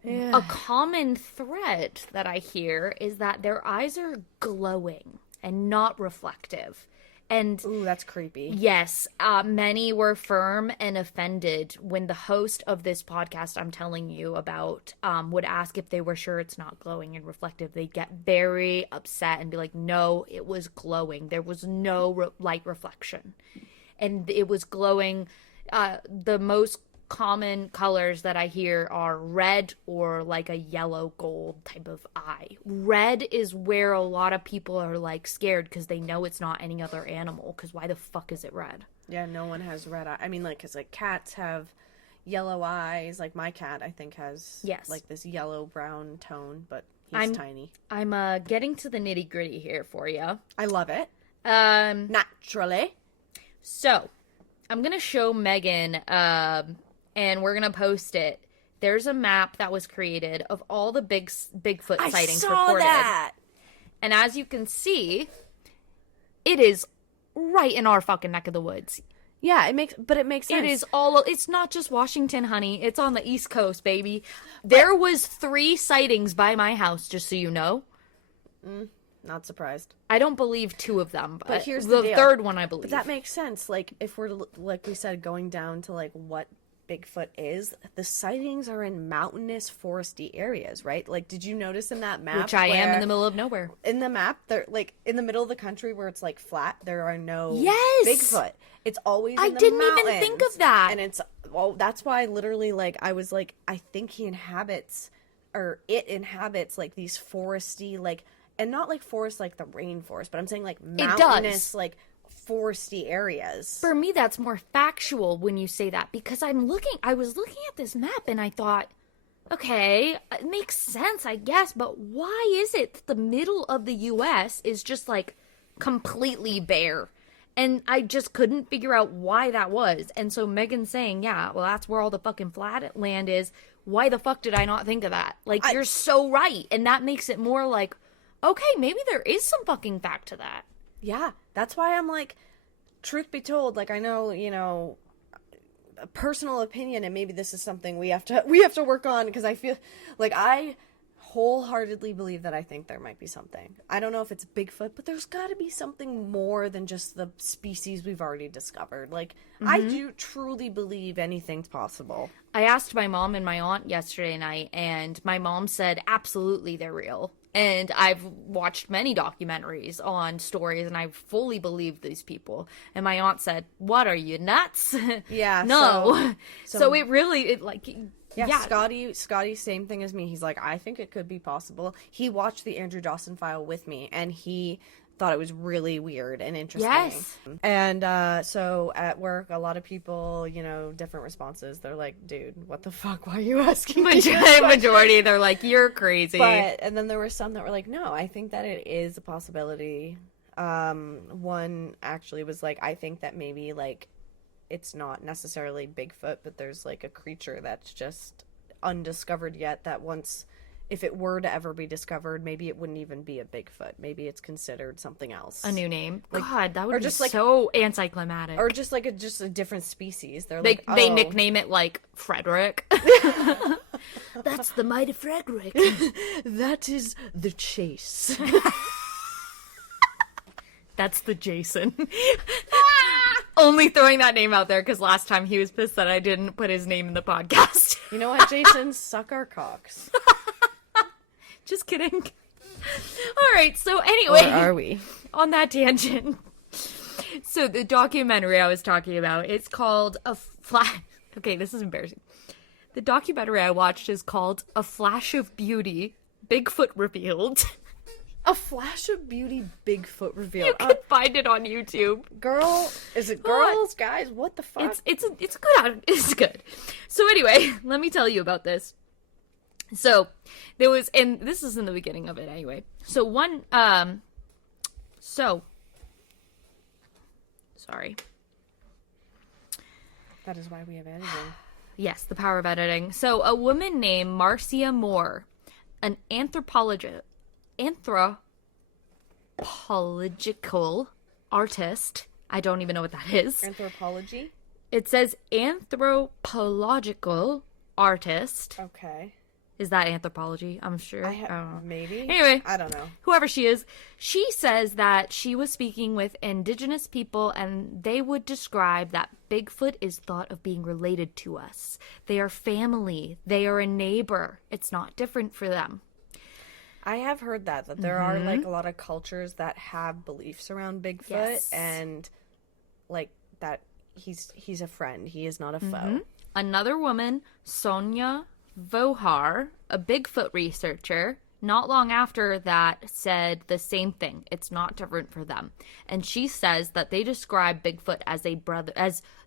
a common thread that I hear is that their eyes are glowing and not reflective. And ooh, that's creepy. Yes, many were firm and offended when the host of this podcast I'm telling you about would ask if they were sure it's not glowing and reflective. They'd get very upset and be like, no, it was glowing. There was no light reflection. And it was glowing. The most common colors that I hear are red or like a yellow gold type of eye. Red is where a lot of people are like scared because they know it's not any other animal, because why the fuck is it red? Yeah, no one has red eye. I mean, like, because like cats have yellow eyes. Like my cat, I think, has like this yellow brown tone, but he's tiny. I'm getting to the nitty gritty here for you. I love it. Naturally. So I'm gonna show Megan and we're going to post it. There's a map that was created of all the Bigfoot sightings reported. That. And as you can see, it is right in our fucking neck of the woods. Yeah, it makes sense. It is it's not just Washington, honey. It's on the East Coast, baby. There was 3 sightings by my house, just so you know. Not surprised. I don't believe 2 of them, but here's the deal. third one I believe. But that makes sense. Like, if we're, like we said, going down to like what Bigfoot is, the sightings are in mountainous, foresty areas, right? Like, did you notice in that map? Which I am in the middle of nowhere. In the map, they're like in the middle of the country where it's like flat. There are no Bigfoot. It's always in the mountains. I didn't even think of that. And it's that's why literally like I was like, I think it inhabits like these foresty like, and not like forest like the rainforest, but I'm saying like mountainous like foresty areas. For me, that's more factual when you say that, because I was looking at this map and I thought, okay, it makes sense, I guess, but why is it that the middle of the U.S. is just like completely bare? And I just couldn't figure out why that was. And so Megan's saying, yeah, well, that's where all the fucking flat land is. Why the fuck did I not think of that? Like, you're so right. And that makes it more like, okay, maybe there is some fucking fact to that. Yeah, that's why I'm like, truth be told, like I know, you know, a personal opinion, and maybe this is something we have to work on, because I feel like I wholeheartedly believe that I think there might be something. I don't know if it's Bigfoot, but there's got to be something more than just the species we've already discovered. Like, I do truly believe anything's possible. I asked my mom and my aunt yesterday night, and my mom said, absolutely, they're real. And I've watched many documentaries on stories, and I fully believe these people. And my aunt said, what, are you nuts? Yeah. No. So it really, Yeah, Scotty, same thing as me. He's like, I think it could be possible. He watched the Andrew Dawson file with me, and he thought it was really weird and interesting. Yes. And so at work, a lot of people, different responses. They're like, dude, what the fuck? Why are you asking me this question? Majority, they're like, you're crazy. And then there were some that were like, no, I think that it is a possibility. One actually was like, I think that maybe, like, it's not necessarily Bigfoot, but there's, like, a creature that's just undiscovered yet that once... If it were to ever be discovered, maybe it wouldn't even be a Bigfoot. Maybe it's considered something else. A new name. Like, God, that would be so anticlimactic. Or just like a different species. They nickname it like Frederick. That's the mighty Frederick. That is the Chase. That's the Jason. Only throwing that name out there because last time he was pissed that I didn't put his name in the podcast. You know what, Jason? Suck our cocks. Just kidding. All right, so anyway. Or are we? On that tangent. So the documentary I was talking about, it's called Okay, this is embarrassing. The documentary I watched is called A Flash of Beauty, Bigfoot Revealed. A Flash of Beauty, Bigfoot Revealed. You can find it on YouTube. Girl, is it girls, guys? What the fuck? It's good. It's good. So anyway, let me tell you about this. So there was, and this is in the beginning of it anyway. So sorry. That is why we have editing. Yes, the power of editing. So a woman named Marcia Moore, an anthropological artist. I don't even know what that is. Anthropology? It says anthropological artist. Okay. Is that anthropology? I'm sure. I don't know. Maybe. Anyway. I don't know. Whoever she is, she says that she was speaking with indigenous people and they would describe that Bigfoot is thought of being related to us. They are family. They are a neighbor. It's not different for them. I have heard that there are, like, a lot of cultures that have beliefs around Bigfoot, yes. and, like, that he's a friend. He is not a foe. Another woman, Sonia Vohar, a Bigfoot researcher, not long after that said the same thing. It's not different for them. And she says that they describe Bigfoot as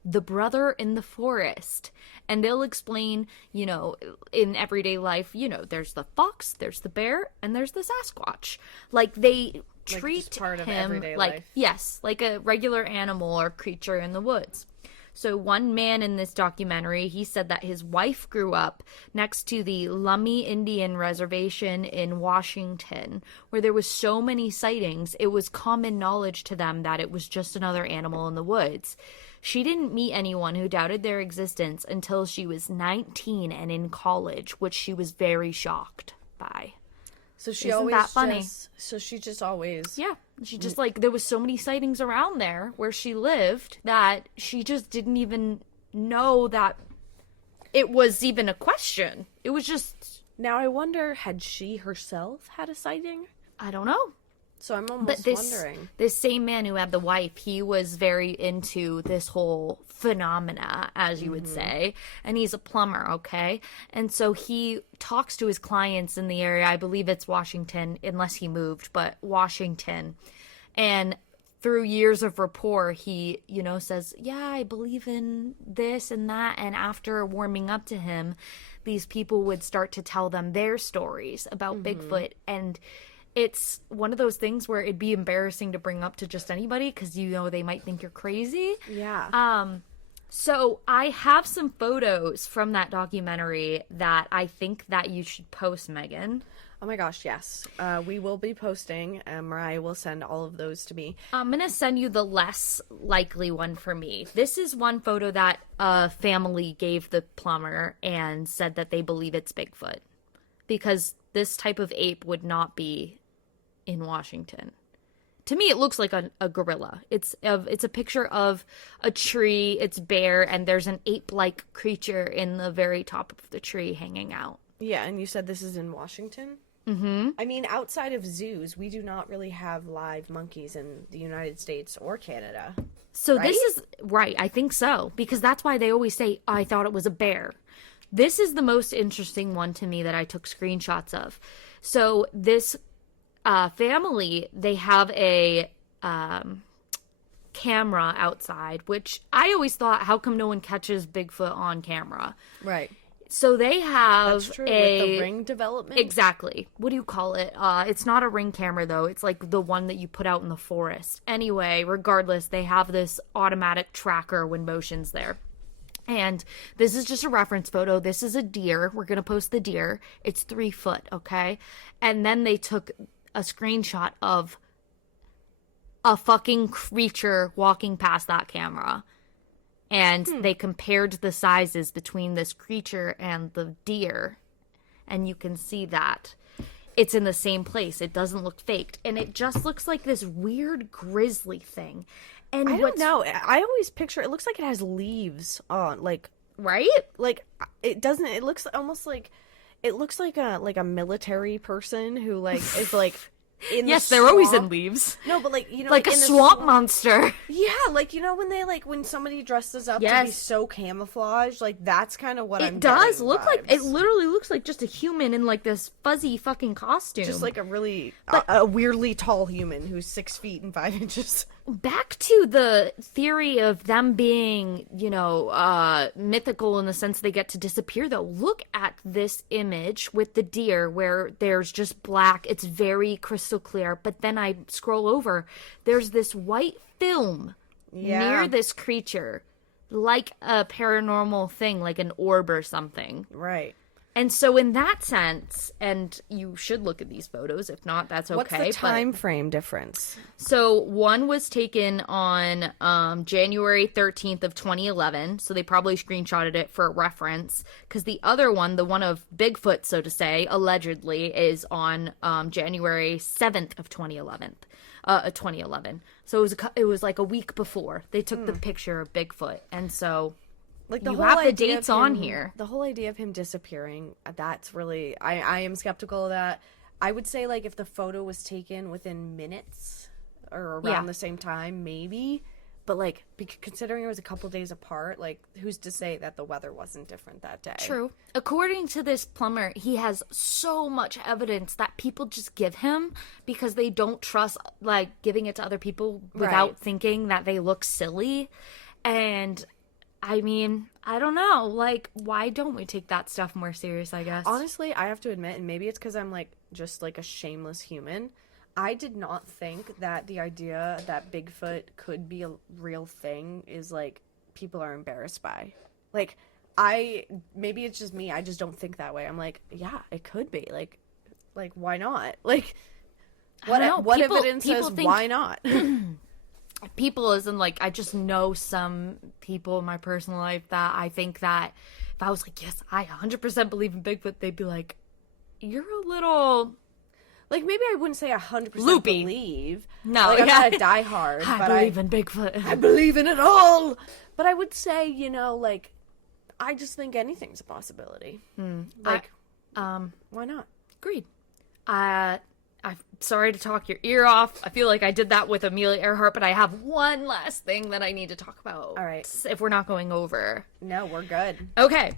the brother in the forest. And they'll explain, in everyday life, there's the fox, there's the bear, and there's the Sasquatch. Like, they treat part of him everyday like, life. yes, like a regular animal or creature in the woods. So one man in this documentary, he said that his wife grew up next to the Lummi Indian Reservation in Washington, where there was so many sightings, it was common knowledge to them that it was just another animal in the woods. She didn't meet anyone who doubted their existence until she was 19 and in college, which she was very shocked by. So she Isn't always that funny? She just always... Yeah. She just, like, there was so many sightings around there where she lived that she just didn't even know that it was even a question. It was just... Now I wonder, had she herself had a sighting? I don't know. So I'm almost wondering. This same man who had the wife, he was very into this whole phenomena, as you would say, and he's a plumber, okay? And so he talks to his clients in the area. I believe it's Washington, unless he moved, but Washington. And through years of rapport, he, says, yeah, I believe in this and that. And after warming up to him, these people would start to tell them their stories about Bigfoot. And it's one of those things where it'd be embarrassing to bring up to just anybody because, they might think you're crazy. Yeah. So I have some photos from that documentary that I think that you should post, Megan. Oh my gosh, yes. We will be posting, and Mariah will send all of those to me. I'm going to send you the less likely one for me. This is one photo that a family gave the plumber and said that they believe it's Bigfoot. Because this type of ape would not be in Washington. To me, it looks like a gorilla. It's a picture of a tree, it's bare, and there's an ape-like creature in the very top of the tree hanging out. Yeah, and you said this is in Washington? Mm-hmm. I mean, outside of zoos, we do not really have live monkeys in the United States or Canada. So right? this is, right, I think so. Because that's why they always say, I thought it was a bear. This is the most interesting one to me that I took screenshots of. So this family, they have a camera outside, which I always thought, how come no one catches Bigfoot on camera? Right. So they have That's true, with the ring development. Exactly. What do you call it? It's not a ring camera, though. It's like the one that you put out in the forest. Anyway, regardless, they have this automatic tracker when motion's there. And this is just a reference photo. This is a deer. We're going to post the deer. It's 3 foot, okay? And then they took a screenshot of a fucking creature walking past that camera. And they compared the sizes between this creature and the deer. And you can see that it's in the same place. It doesn't look faked. And it just looks like this weird grizzly thing. And I don't know. I always picture it looks like it has leaves on, like, right? Like it doesn't. It looks almost like it looks like a military person who like is like in yes, the they're always in swamp. leaves. No, but like you know, like a in the swamp monster. Yeah, like you know when they when somebody dresses up to be Yes. so camouflaged, like that's kind of what I'm It does getting look like, vibes. it literally looks like just a human in like this fuzzy fucking costume. Just like a really a weirdly tall human who's 6 feet and 5 inches. Back to the theory of them being, you know, mythical in the sense they get to disappear, though. Look at this image with the deer where there's just black. It's very crystal clear. But then I scroll over. There's this white film near this creature, like a paranormal thing, like an orb or something. Right. And so in that sense, and you should look at these photos, if not, that's okay. What's the time frame difference? So one was taken on January 13th of 2011, so they probably screenshotted it for reference, because the other one, the one of Bigfoot, so to say, allegedly, is on January 7th of 2011. So it was like a week before they took the picture of Bigfoot, and so... Like you have the dates on here. The whole idea of him disappearing, that's really... I am skeptical of that. I would say, like, if the photo was taken within minutes or around the same time, maybe. But, like, considering it was a couple days apart, like, who's to say that the weather wasn't different that day? True. According to this plumber, he has so much evidence that people just give him because they don't trust, like, giving it to other people without thinking that they look silly. And... I mean, I don't know. Like, why don't we take that stuff more serious, I guess? Honestly, I have to admit, and maybe it's because I'm, like, just, like, a shameless human, I did not think that the idea that Bigfoot could be a real thing is, like, people are embarrassed by. Like, maybe it's just me, I just don't think that way. I'm like, yeah, it could be. Like, why not? Like, what evidence says why not? People isn't like, I just know some people in my personal life that I think that if I was like, yes, I 100% believe in Bigfoot, they'd be like, you're a little... Like, maybe I wouldn't say 100% loopy. Believe. No, like, I'm not a diehard. I believe in Bigfoot. I believe in it all! But I would say, you know, like, I just think anything's a possibility. Like, why not? Agreed. I'm sorry to talk your ear off. I feel like I did that with Amelia Earhart, but I have one last thing that I need to talk about. All right. If we're not going over. No, we're good. Okay.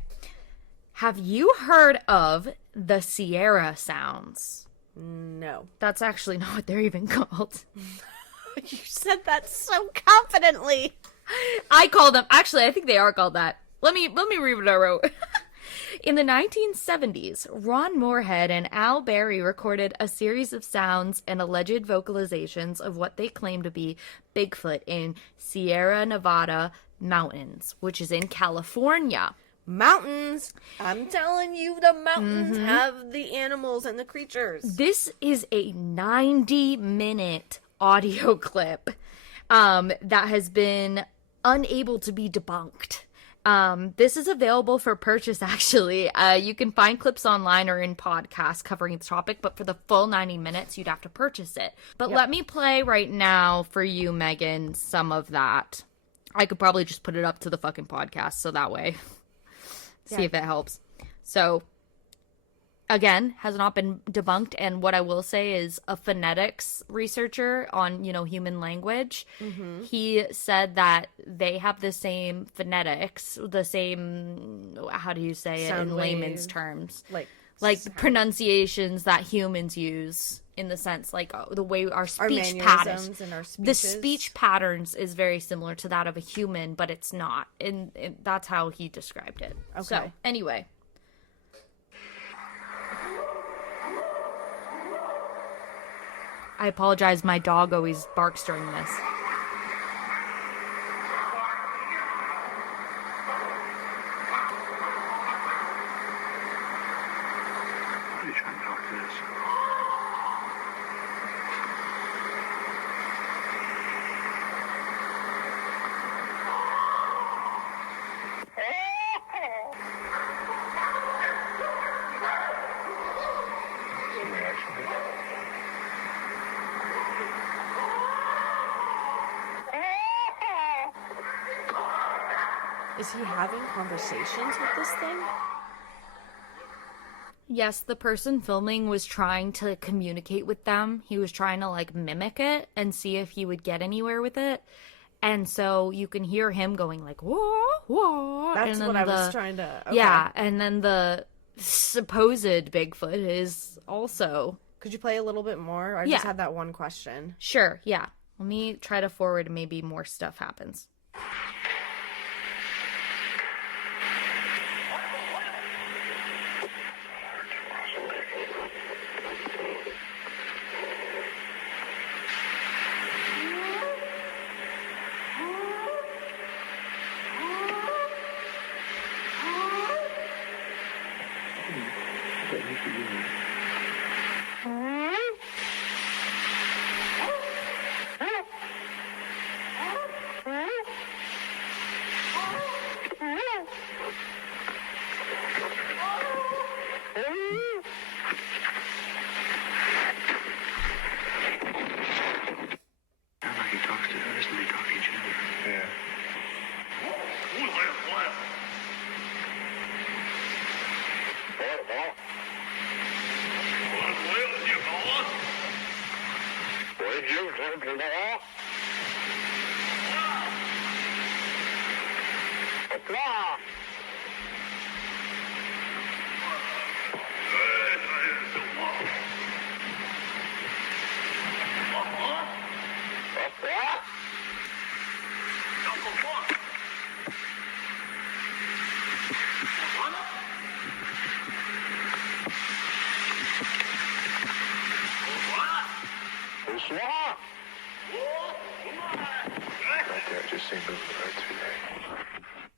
Have you heard of the Sierra sounds? No. That's actually not what they're even called. You said that so confidently. I call them... Actually, I think they are called that. Let me read what I wrote. In the 1970s, Ron Moorhead and Al Berry recorded a series of sounds and alleged vocalizations of what they claim to be Bigfoot in Sierra Nevada mountains, which is in California. Mountains! I'm telling you, the mountains have the animals and the creatures. This is a 90-minute audio clip that has been unable to be debunked. This is available for purchase, actually. You can find clips online or in podcasts covering the topic, but for the full 90 minutes, you'd have to purchase it. But let me play right now for you, Megan, some of that. I could probably just put it up to the fucking podcast, so that way, see if it helps. So, again, has not been debunked, and what I will say is a phonetics researcher on, human language, he said that they have the same phonetics, the same, how do you say it in layman's terms? Like the pronunciations that humans use, in the sense, like the way our speech patterns and our speeches. The speech patterns is very similar to that of a human, but it's not. And that's how he described it. Okay. So, anyway. I apologize, my dog always barks during this. Is he having conversations with this thing? Yes, the person filming was trying to communicate with them. He was trying to, mimic it and see if he would get anywhere with it. And so you can hear him going, whoa, whoa. That's and what I was trying to... Okay. Yeah, and then the supposed Bigfoot is also... Could you play a little bit more? I just had that one question. Sure, yeah. Let me try to forward and maybe more stuff happens.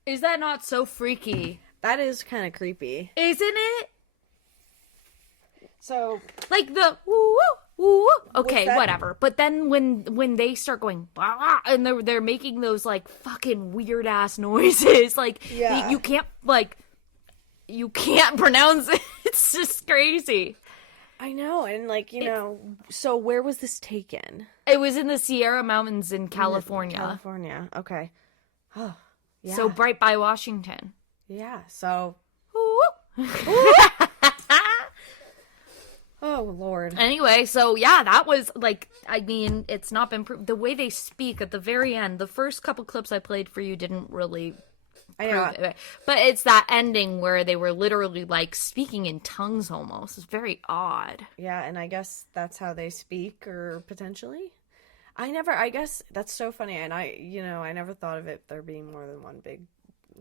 Is that not so freaky? That is kind of creepy. Isn't it? So... the woo woo. Okay, whatever. But then when they start going bah, and they're making those fucking weird ass noises, you can't you can't pronounce it. It's just crazy. I know, and so where was this taken? It was in the Sierra Mountains in California. California, okay. Oh, yeah. So right by Washington. Yeah, so... Oh, Lord. Anyway, so yeah, that was it's not been proved. The way they speak at the very end, the first couple clips I played for you didn't really prove it. But it's that ending where they were literally speaking in tongues almost. It's very odd. Yeah, and I guess that's how they speak, or potentially. I guess that's so funny, and I never thought of it there being more than one big,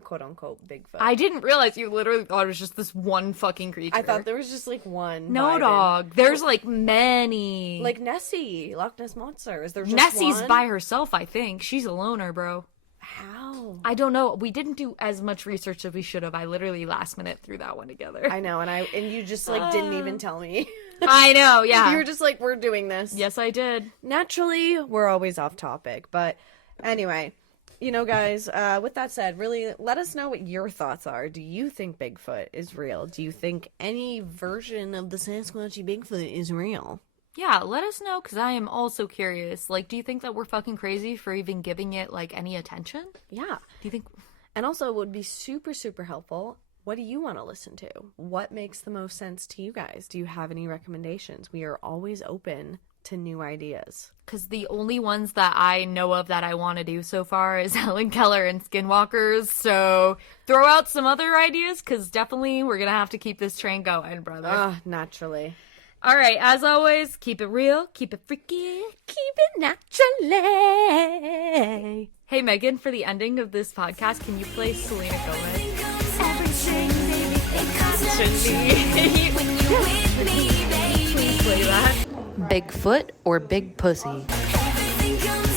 quote-unquote, Bigfoot. I didn't realize you literally thought it was just this one fucking creature. I thought there was just, one. No, dog. There's, many. Like Nessie, Loch Ness Monster. Is there just Nessie's one? by herself, I think. She's a loner, bro. How? I don't know. We didn't do as much research as we should have. I literally last minute threw that one together. I know, and you just, didn't even tell me. I know, yeah. You were just we're doing this. Yes, I did. Naturally, we're always off topic, but anyway, Guys, with that said, really let us know what your thoughts are. Do you think Bigfoot is real? Do you think any version of the Sasquatchy Bigfoot is real? Yeah, let us know, because I am also curious. Like, do you think that we're fucking crazy for even giving it, like, any attention? Yeah. Do you think... And also, it would be super, super helpful. What do you want to listen to? What makes the most sense to you guys? Do you have any recommendations? We are always open to new ideas. Because the only ones that I know of that I want to do so far is Helen Keller and Skinwalkers. So throw out some other ideas, because definitely we're going to have to keep this train going, brother. Naturally. All right, as always, keep it real, keep it freaky, keep it naturally. Hey, Megan, for the ending of this podcast, can you play Selena Gomez? Everything, baby, it comes naturally. when you're with me, baby. Play that. Bigfoot or big pussy? Everything comes